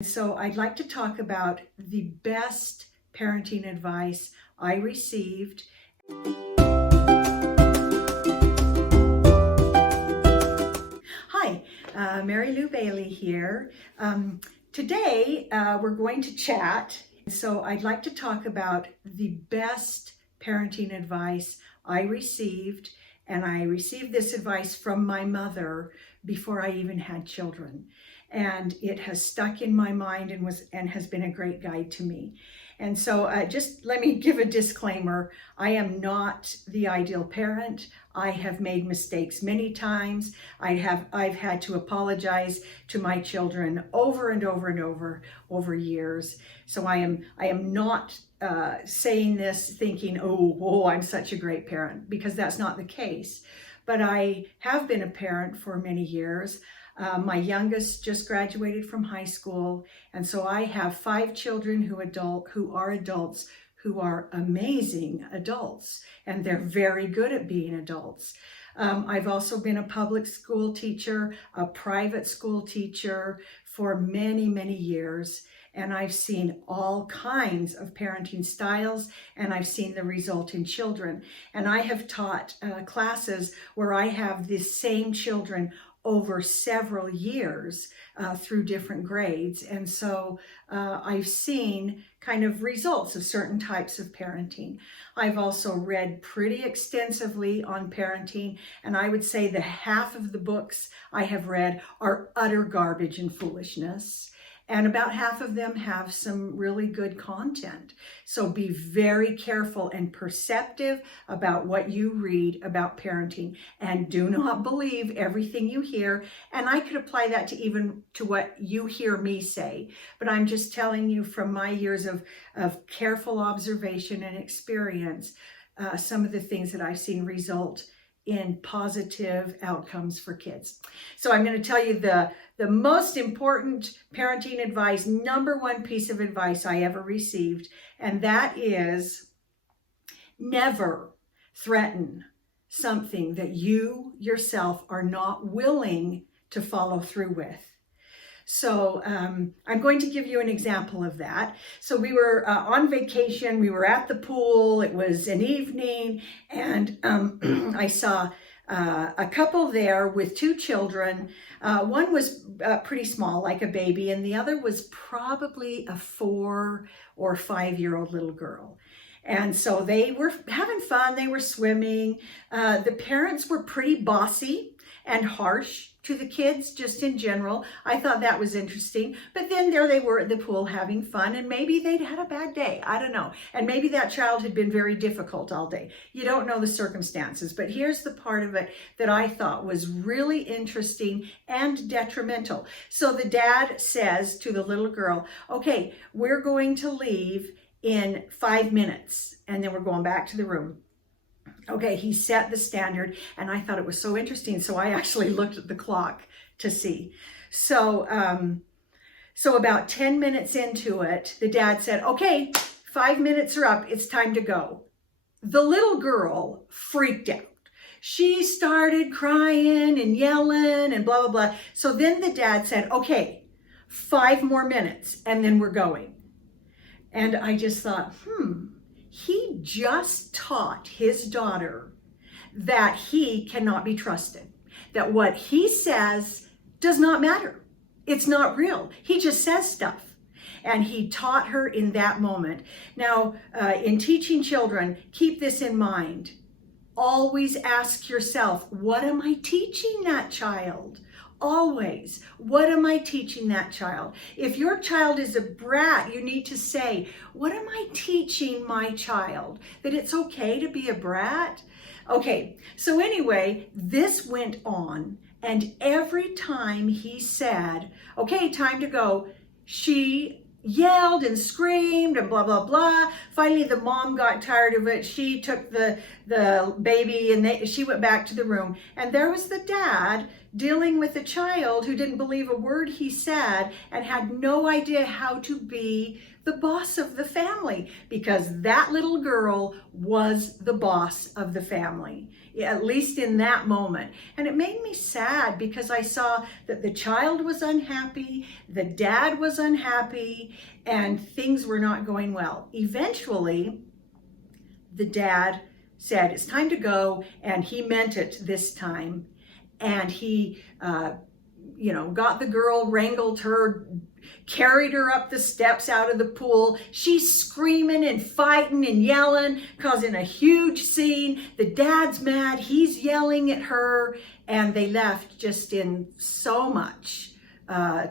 So I'd like to talk about the best parenting advice I received. Hi, Mary Lou Bailey here. Today we're going to chat. So I'd like to talk about the best parenting advice I received, and I received this advice from my mother before I even had children. And it has stuck in my mind and has been a great guide to me. And so just let me give a disclaimer. I am not the ideal parent. I have made mistakes many times. I've had to apologize to my children over and over years. So I am not saying this thinking, oh, I'm such a great parent, because that's not the case. But I have been a parent for many years. My youngest just graduated from high school, and so I have 5 children who are adults who are amazing adults, and they're very good at being adults. I've also been a public school teacher, a private school teacher for many years, and I've seen all kinds of parenting styles, and I've seen the result in children. And I have taught classes where I have the same children over several years through different grades. And so I've seen kind of results of certain types of parenting. I've also read pretty extensively on parenting, and I would say the half of the books I have read are utter garbage and foolishness. And about half of them have some really good content. So be very careful and perceptive about what you read about parenting, and do not believe everything you hear. And I could apply that to what you hear me say, but I'm just telling you from my years of careful observation and experience, some of the things that I've seen result in positive outcomes for kids. So I'm going to tell you the most important parenting advice, number one piece of advice I ever received, and that is never threaten something that you yourself are not willing to follow through with. So I'm going to give you an example of that. So we were on vacation, we were at the pool, it was an evening, and I saw a couple there with 2 children. One was pretty small, like a baby, and the other was probably a 4 or 5-year-old little girl. And so they were having fun, they were swimming. The parents were pretty bossy and harsh to the kids, just in general. I thought that was interesting. But then there they were at the pool having fun, and maybe they'd had a bad day. I don't know. And maybe that child had been very difficult all day. You don't know the circumstances. But here's the part of it that I thought was really interesting and detrimental. So the dad says to the little girl, okay, we're going to leave in 5 minutes, and then we're going back to the room. Okay, he set the standard, and I thought it was so interesting. So I actually looked at the clock to see. So about 10 minutes into it, the dad said, okay, 5 minutes are up. It's time to go. The little girl freaked out. She started crying and yelling and blah, blah, blah. So then the dad said, okay, 5 more minutes, and then we're going. And I just thought, he just taught his daughter that he cannot be trusted, that what he says does not matter. It's not real. He just says stuff. And he taught her in that moment. Now, in teaching children, keep this in mind. Always ask yourself, what am I teaching that child? Always. What am I teaching that child? If your child is a brat, you need to say, what am I teaching my child? That it's okay to be a brat? Okay, so anyway, this went on, and every time he said, okay, time to go, she yelled and screamed and blah, blah, blah. Finally, the mom got tired of it. She took the baby, and she went back to the room. And there was the dad dealing with a child who didn't believe a word he said and had no idea how to be the boss of the family, because that little girl was the boss of the family, at least in that moment. And it made me sad because I saw that the child was unhappy, the dad was unhappy, and things were not going well. Eventually, the dad said, it's time to go, and he meant it this time. And he, got the girl, wrangled her, carried her up the steps out of the pool. She's screaming and fighting and yelling, causing a huge scene. The dad's mad, he's yelling at her, and they left just in so much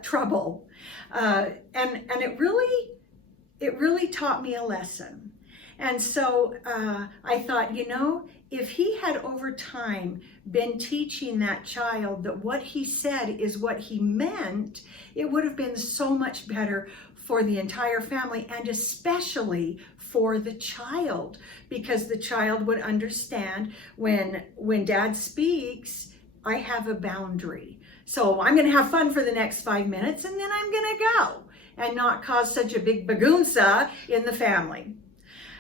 trouble. And it really taught me a lesson. And so I thought, if he had over time been teaching that child that what he said is what he meant, it would have been so much better for the entire family, and especially for the child, because the child would understand when dad speaks, I have a boundary. So I'm going to have fun for the next 5 minutes, and then I'm going to go and not cause such a big bagunza in the family.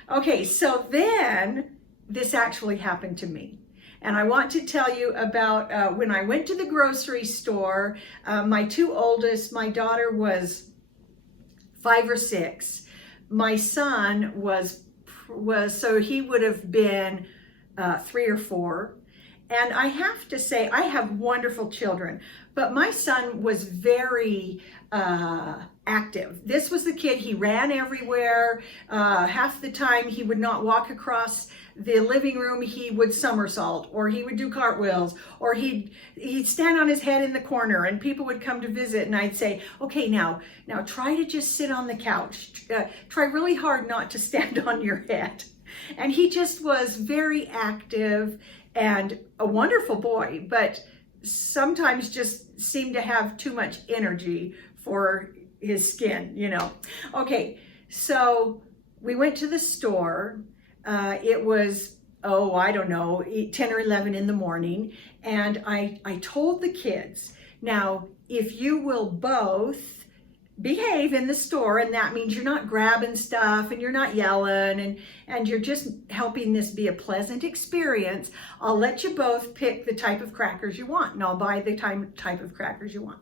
Okay, so then this actually happened to me. And I want to tell you about when I went to the grocery store. My two oldest, my daughter was 5 or 6. My son was so he would have been 3 or 4. And I have to say, I have wonderful children, but my son was very active. This was the kid, he ran everywhere. Half the time he would not walk across the living room, he would somersault, or he would do cartwheels, or he'd stand on his head in the corner, and people would come to visit, and I'd say, okay, now try to just sit on the couch. Try really hard not to stand on your head. And he just was very active and a wonderful boy, but sometimes just seemed to have too much energy for his skin, Okay, so we went to the store. It was, I don't know, 10 or 11 in the morning. And I told the kids, now, if you will both behave in the store, and that means you're not grabbing stuff and you're not yelling and you're just helping this be a pleasant experience, I'll let you both pick the type of crackers you want, and I'll buy the type of crackers you want.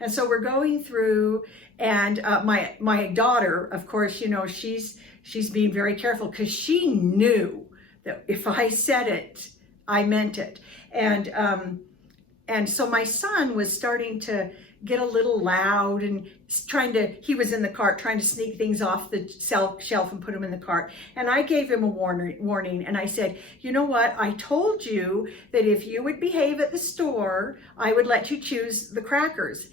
And so we're going through, and my daughter, of course, she's being very careful, because she knew that if I said it, I meant it. And so my son was starting to get a little loud and he was in the cart trying to sneak things off the shelf and put them in the cart. And I gave him a warning, and I said, you know what? I told you that if you would behave at the store, I would let you choose the crackers.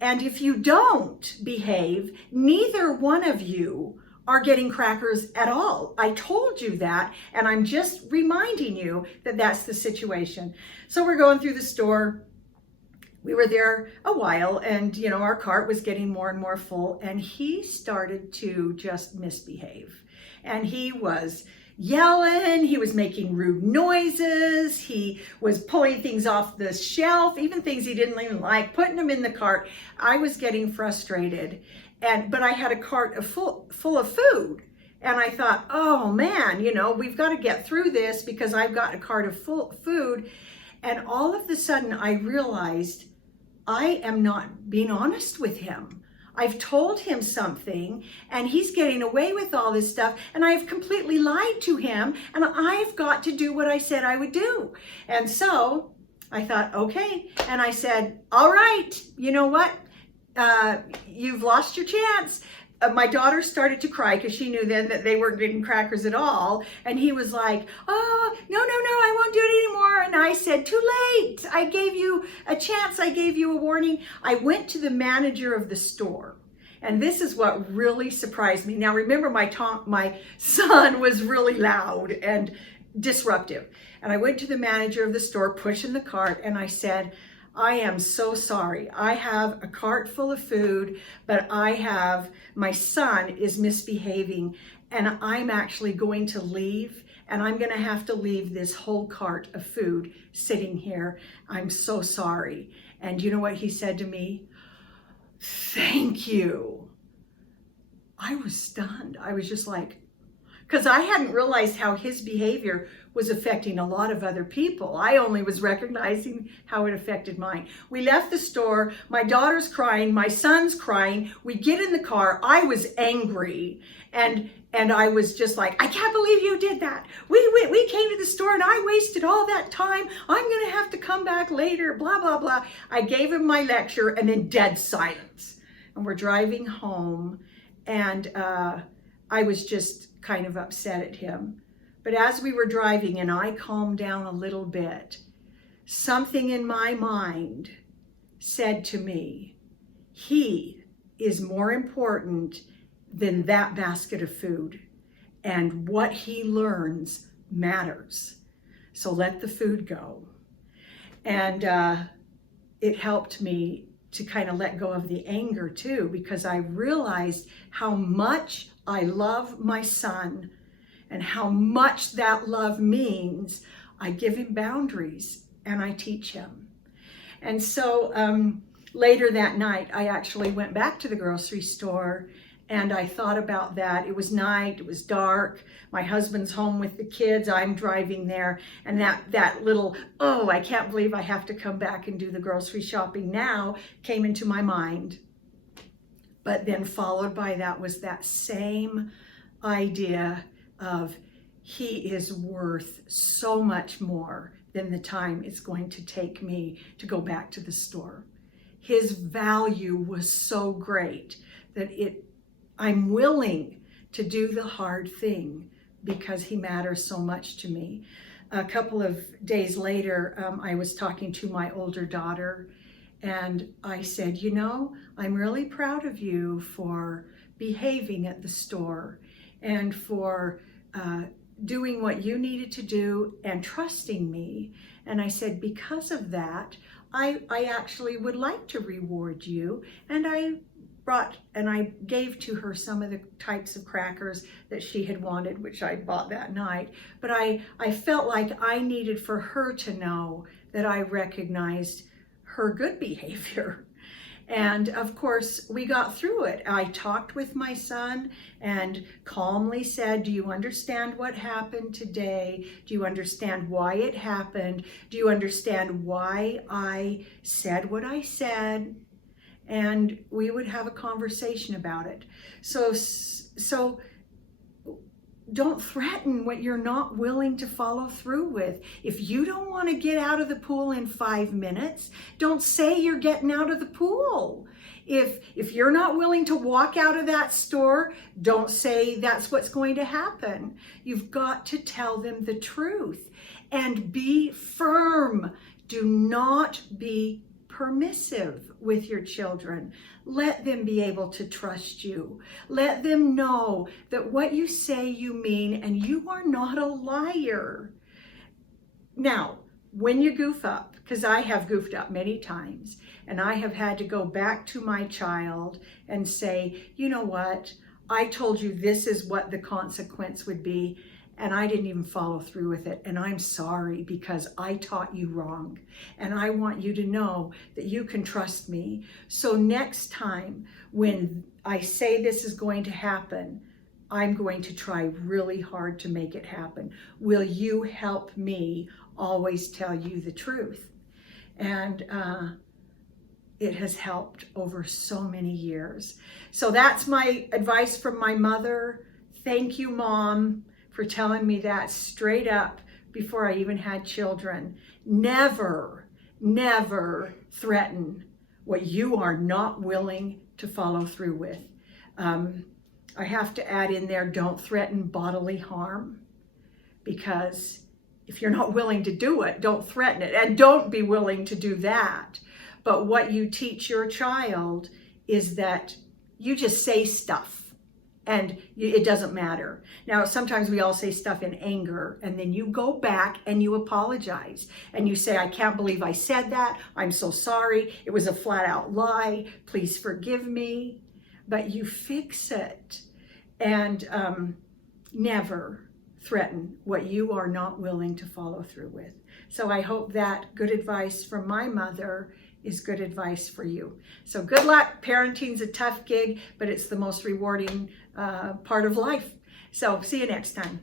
And if you don't behave, neither one of you are getting crackers at all. I told you that, and I'm just reminding you that that's the situation. So we're going through the store. We were there a while, and our cart was getting more and more full, and he started to just misbehave. And he was yelling, he was making rude noises, he was pulling things off the shelf, even things he didn't even like, putting them in the cart. I was getting frustrated, but I had a cart full of food. And I thought, oh man, we've got to get through this, because I've got a cart of full food. And all of a sudden I realized I am not being honest with him. I've told him something, and he's getting away with all this stuff, and I've completely lied to him, and I've got to do what I said I would do. And so I thought, okay. And I said, all right, you know what? You've lost your chance. My daughter started to cry, because she knew then that they weren't getting crackers at all. And he was like, oh, no, I won't do it anymore. And I said, too late. I gave you a chance. I gave you a warning. I went to the manager of the store. And this is what really surprised me. Now, remember, my son was really loud and disruptive. And I went to the manager of the store, pushing the cart, and I said, I am so sorry. I have a cart full of food, but my son is misbehaving, and I'm actually going to leave, and I'm going to have to leave this whole cart of food sitting here. I'm so sorry. And you know what he said to me? Thank you. I was stunned. I was just like, because I hadn't realized how his behavior was affecting a lot of other people. I only was recognizing how it affected mine. We left the store. My daughter's crying. My son's crying. We get in the car. I was angry. And I was just like, I can't believe you did that. We came to the store and I wasted all that time. I'm going to have to come back later, blah, blah, blah. I gave him my lecture and then dead silence. And we're driving home, and I was just kind of upset at him. But as we were driving and I calmed down a little bit, something in my mind said to me, he is more important than that basket of food, and what he learns matters. So let the food go. And it helped me to kind of let go of the anger too, because I realized how much I love my son and how much that love means. I give him boundaries and I teach him. And so later that night, I actually went back to the grocery store and I thought about that. It was night, it was dark. My husband's home with the kids. I'm driving there. And that little, oh, I can't believe I have to come back and do the grocery shopping now came into my mind. But then followed by that was that same idea of he is worth so much more than the time it's going to take me to go back to the store. His value was so great that I'm willing to do the hard thing because he matters so much to me. A couple of days later, I was talking to my older daughter, and I said, you know, I'm really proud of you for behaving at the store and for doing what you needed to do and trusting me. And I said, because of that, I actually would like to reward you. And I gave to her some of the types of crackers that she had wanted, which I bought that night. But I felt like I needed for her to know that I recognized her good behavior. And of course, we got through it. I talked with my son and calmly said, do you understand what happened today? Do you understand why it happened? Do you understand why I said what I said? And we would have a conversation about it. So don't threaten what you're not willing to follow through with. If you don't want to get out of the pool in 5 minutes, don't say you're getting out of the pool. If you're not willing to walk out of that store, don't say that's what's going to happen. You've got to tell them the truth and be firm. Do not be permissive with your children. Let them be able to trust you. Let them know that what you say you mean and you are not a liar. Now, when you goof up, because I have goofed up many times, and I have had to go back to my child and say, you know what, I told you this is what the consequence would be, and I didn't even follow through with it. And I'm sorry because I taught you wrong. And I want you to know that you can trust me. So next time when I say this is going to happen, I'm going to try really hard to make it happen. Will you help me always tell you the truth? And it has helped over so many years. So that's my advice from my mother. Thank you, Mom, for telling me that straight up before I even had children. Never, never threaten what you are not willing to follow through with. I have to add in there, don't threaten bodily harm, because if you're not willing to do it, don't threaten it, and don't be willing to do that. But what you teach your child is that you just say stuff. And it doesn't matter. Now, sometimes we all say stuff in anger, and then you go back and you apologize. And you say, I can't believe I said that. I'm so sorry. It was a flat out lie. Please forgive me. But you fix it. And never threaten what you are not willing to follow through with. So I hope that good advice from my mother is good advice for you. So good luck. Parenting's a tough gig, but it's the most rewarding part of life. So see you next time.